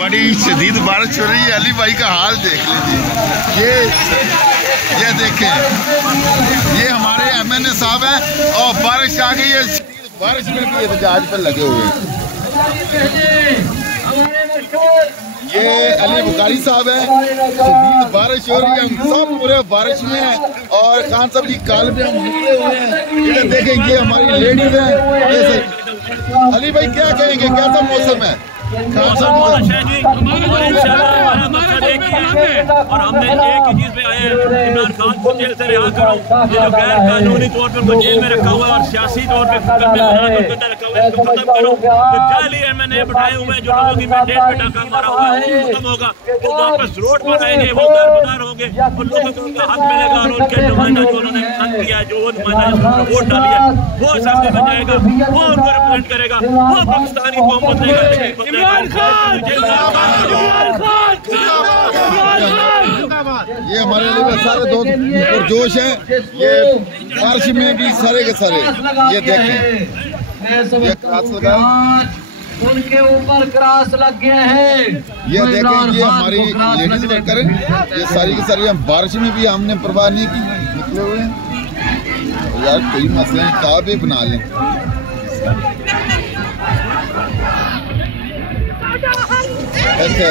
बड़ी शदीद बारिश हो रही है। अली भाई का हाल देख लीजिए। ये देखें, ये हमारे MNA साहब हैं और बारिश आ गई है। बारिश में भी एहतजाज पर लगे हुए हैं। ये अली बुखारी साहब हैं। शदीद बारिश हो रही है, हम सब पूरे बारिश में हैं और खान साहब की काल में हम निकले हुए हैं। इधर देखें, ये हमारी लेडीज हैं। अली भाई क्या कहेंगे, कैसा मौसम है? मौसम बहुत अच्छा है जी। हमारा मकसद एक ही है और हमने एक ही चीज पे आए हैं, इमरान खान को जेल से रिहा करो। ये जो गैर कानूनी तौर पर जेल में रखा हुआ है और सियासी तौर पर रखा हुआ है, इसको खत्म करो। जो जाली MNA बनाए हुए हैं, जो लोगों की मैंडेट पे डाका मारा हुआ है, वो खत्म होगा। वो वापस रोड पर आएंगे, वो दरबदर होंगे और लोगों को उनका हक मिलेगा और उनके नुमाइंदा जो उन्होंने हक किया, जो वो नुमाइंदा जिसको वोट डाली है, वो असेंबली में जाएगा, वो उनको रिप्रेजेंट करेगा, वो पाकिस्तानी कौम बदलेगा। ये हमारे लिए सारे दोस्त पुरजोश हैं। ये बारिश में भी सारे के सारे ये देखें, ये क्रॉस लगा, उनके ऊपर क्रॉस लग गए हैं। ये देखें, ये हमारी लेडीज वर्कर है। ये सारी की सारी हम बारिश में भी हमने परवाह नहीं की, निकले हुए हैं। यार कोई मसला नहीं, ताबे बना लें। ऐसे